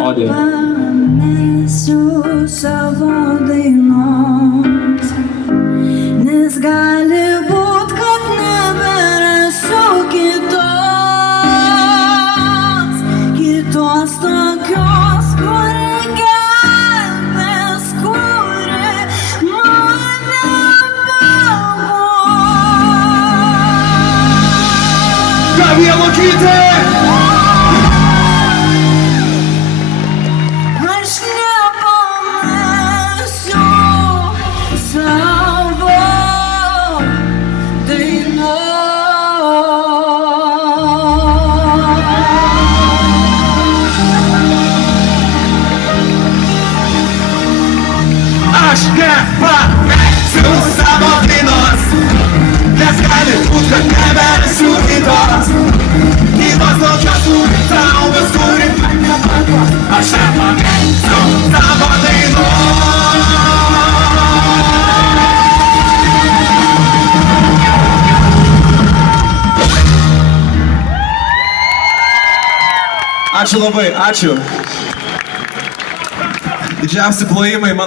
Odė. Nepamesiu savo dainos, nes gali būt, kad neberasiu kitos tokios, kuri gelbės, kuri mane paguos. Gabija Lukytė! Aš nepamesiu savo Aš nepamesiu savo dainos, nes gali būt, kad neberasiu kitos tokios, kuri tau vis kuri mane paguos. Aš nepamesiu savo dainos. Ačiū labai, ačiū. Didžiausi plojimai man.